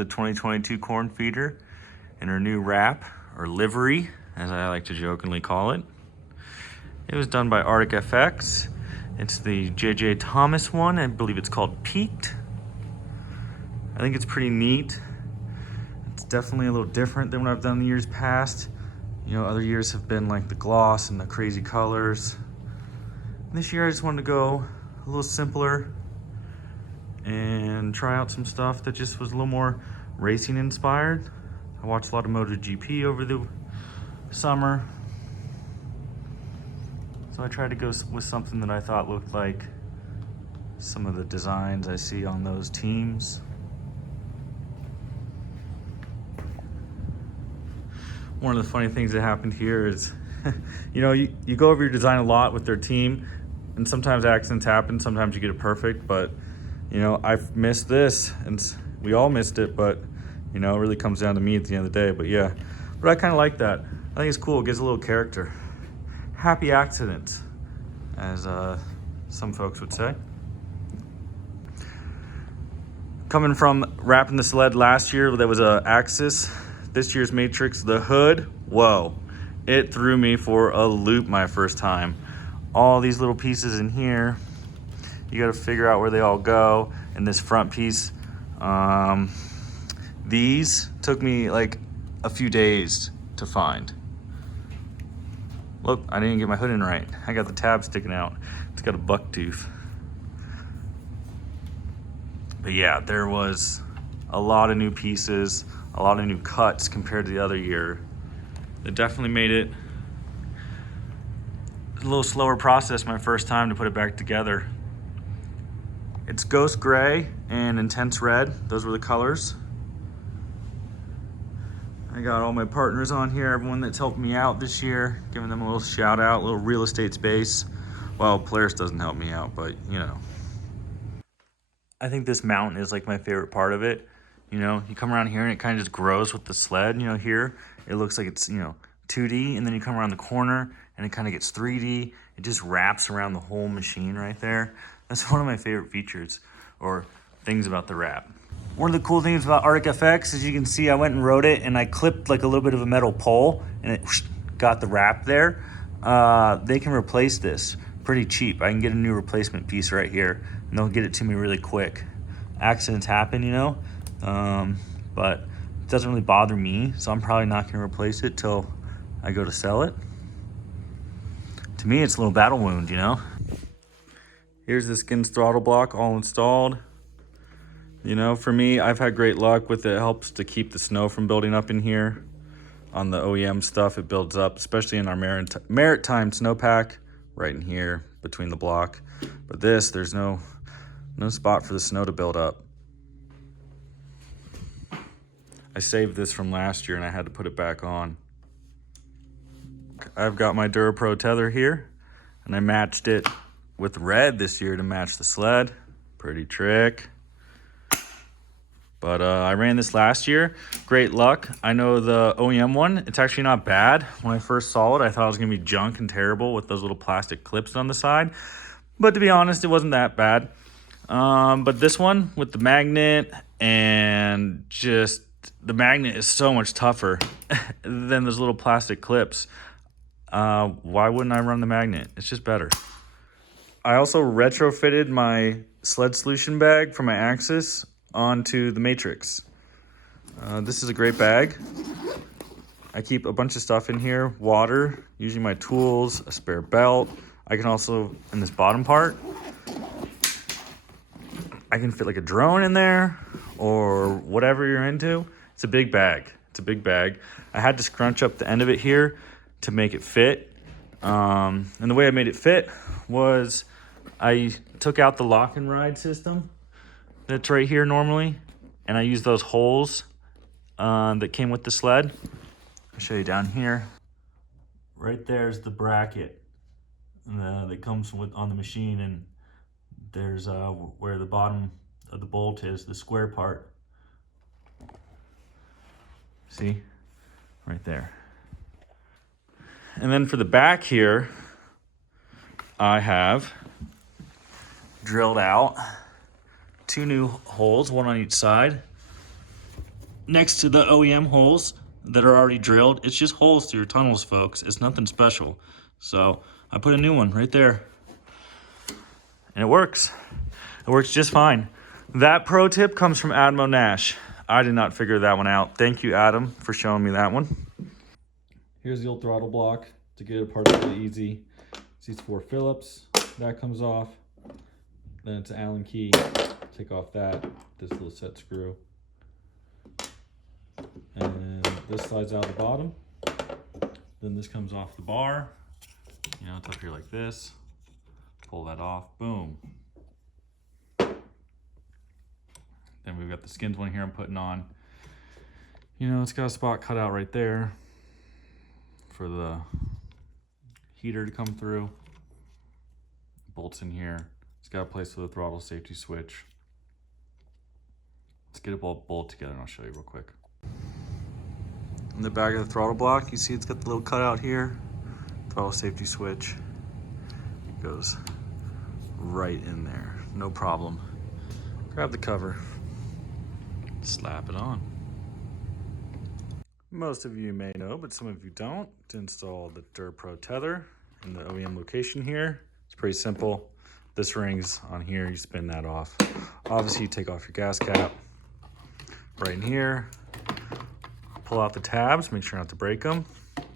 the 2022 corn feeder in her new wrap, or livery, as I like to jokingly call it. It was done by Arctic FX. It's the JJ Thomas one. I believe it's called Peaked. I think it's pretty neat. It's definitely a little different than what I've done in the years past. You know, other years have been like the gloss and the crazy colors. This year I just wanted to go a little simpler and try out some stuff that just was a little more racing inspired. I watched a lot of MotoGP over the summer, so I tried to go with something that I thought looked like some of the designs I see on those teams. One of the funny things that happened here is, you know, you go over your design a lot with their team, and sometimes accidents happen, sometimes you get it perfect, but, you know, I've missed this, and we all missed it, but, you know, it really comes down to me at the end of the day. But yeah, but I kind of like that. I think it's cool, it gives a little character. Happy accident, as some folks would say. Coming from wrapping the sled last year, that was a Axis. This year's Matryx, the hood, whoa. It threw me for a loop my first time. All these little pieces in here, you gotta figure out where they all go. And this front piece, these took me like a few days to find. Look, I didn't get my hood in right. I got the tab sticking out. It's got a buck tooth. But yeah, there was a lot of new pieces, a lot of new cuts compared to the other year. It definitely made it a little slower process my first time to put it back together. It's Ghost Gray and Intense Red. Those were the colors. I got all my partners on here, everyone that's helped me out this year, giving them a little shout out, a little real estate space. Well, Polaris doesn't help me out, but you know. I think this mount is like my favorite part of it. You know, you come around here and it kind of just grows with the sled. You know, here it looks like it's, you know, 2D, and then you come around the corner and it kind of gets 3D. It just wraps around the whole machine right there. That's one of my favorite features or things about the wrap. One of the cool things about Arctic FX, as you can see, I went and wrote it and I clipped like a little bit of a metal pole and it got the wrap there. They can replace this pretty cheap. I can get a new replacement piece right here and they'll get it to me really quick. Accidents happen, you know, but it doesn't really bother me, so I'm probably not gonna replace it till I go to sell it. To me, it's a little battle wound, you know. Here's the Skinz throttle block all installed. You know, for me, I've had great luck with it. It helps to keep the snow from building up in here. On the OEM stuff, it builds up, especially in our maritime snowpack, right in here between the block. But this, there's no spot for the snow to build up. I saved this from last year and I had to put it back on. I've got my DuraPro tether here and I matched it with red this year to match the sled. Pretty trick. But I ran this last year. Great luck. I know the OEM one, it's actually not bad. When I first saw it, I thought it was gonna be junk and terrible with those little plastic clips on the side. But to be honest, it wasn't that bad. But this one with the magnet and just the magnet is so much tougher than those little plastic clips. Why wouldn't I run the magnet? It's just better. I also retrofitted my sled solution bag from my Axis onto the Matryx. This is a great bag. I keep a bunch of stuff in here, water, usually my tools, a spare belt. I can also, in this bottom part, I can fit like a drone in there or whatever you're into. It's a big bag. It's a big bag. I had to scrunch up the end of it here to make it fit. And the way I made it fit was I took out the lock and ride system that's right here normally, and I used those holes that came with the sled. I'll show you down here. Right there's the bracket that comes with on the machine, and there's where the bottom of the bolt is, the square part. See? Right there. And then for the back here, I have drilled out 2 new holes, one on each side. next to the OEM holes that are already drilled. It's just holes through your tunnels, folks. It's nothing special. So I put a new one right there. And it works. It works just fine. That pro tip comes from Admo Nash. I did not figure that one out. Thank you, Adam, for showing me that one. Here's the old throttle block. To get it apart is really easy. It's these 4 Phillips. That comes off. Then it's an Allen key. Take off that. This little set screw. And then this slides out the bottom. Then this comes off the bar. You know, it's up here like this. Pull that off. Boom. Then we've got the Skinz one here I'm putting on. You know, it's got a spot cut out right there for the heater to come through. Bolts in here. It's got a place for the throttle safety switch. Let's get it all bolted together and I'll show you real quick. In the back of the throttle block, you see it's got the little cutout here. Throttle safety switch. It goes right in there. No problem. Grab the cover. Slap it on. Most of you may know, but some of you don't, to install the DurPro tether in the OEM location here. It's pretty simple. This ring's on here, you spin that off. Obviously, you take off your gas cap. Right in here, pull out the tabs, make sure not to break them. And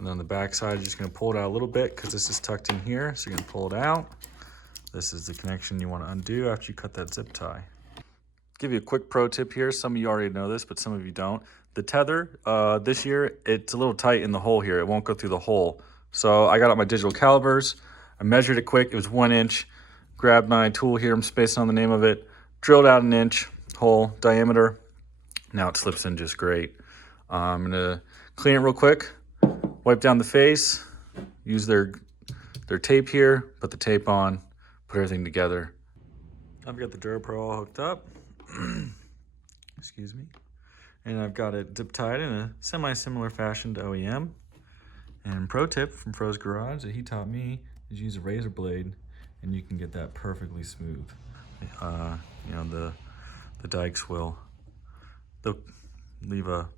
then on the back side, you're just gonna pull it out a little bit because this is tucked in here, so you're gonna pull it out. This is the connection you wanna undo after you cut that zip tie. Give you a quick pro tip here. Some of you already know this, but some of you don't. The tether, this year, it's a little tight in the hole here. It won't go through the hole. So I got out my digital calipers. I measured it quick. It was 1 inch. Grabbed my tool here. I'm spacing on the name of it. Drilled out 1 inch hole diameter. Now it slips in just great. I'm gonna clean it real quick. Wipe down the face. Use their tape here. Put the tape on. Put everything together. I've got the DurPro all hooked up. Excuse me. And I've got it zip tied in a semi-similar fashion to OEM. And pro tip from Fro's Garage that he taught me is use a razor blade and you can get that perfectly smooth. You know, the dikes they'll leave a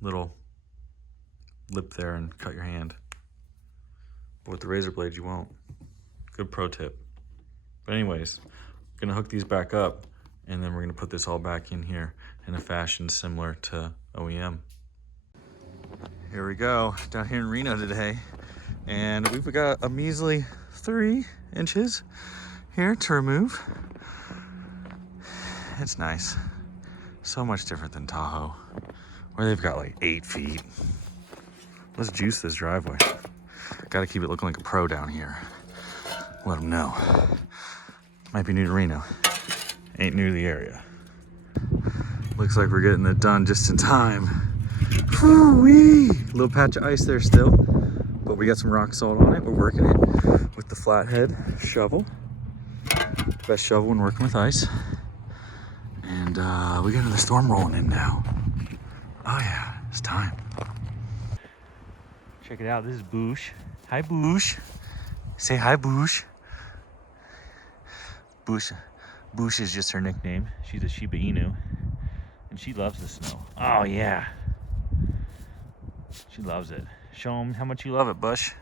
little lip there and cut your hand. But with the razor blade, you won't. Good pro tip. But anyways, I'm gonna hook these back up and then we're gonna put this all back in here in a fashion similar to OEM. Here we go, down here in Reno today. And we've got a measly 3 inches here to remove. It's nice. So much different than Tahoe, where they've got like 8 feet. Let's juice this driveway. Gotta keep it looking like a pro down here. Let them know. Might be new to Reno. Ain't new to the area. Looks like we're getting it done just in time. Whoo-wee! Little patch of ice there still, but we got some rock salt on it. We're working it with the flathead shovel. Best shovel when working with ice. And we got another storm rolling in now. Oh yeah, it's time. Check it out, this is Boosh. Hi Boosh. Say hi Boosh. Boosh is just her nickname. She's a Shiba Inu. And she loves the snow. Oh yeah. She loves it. Show them how much you love it, Bush.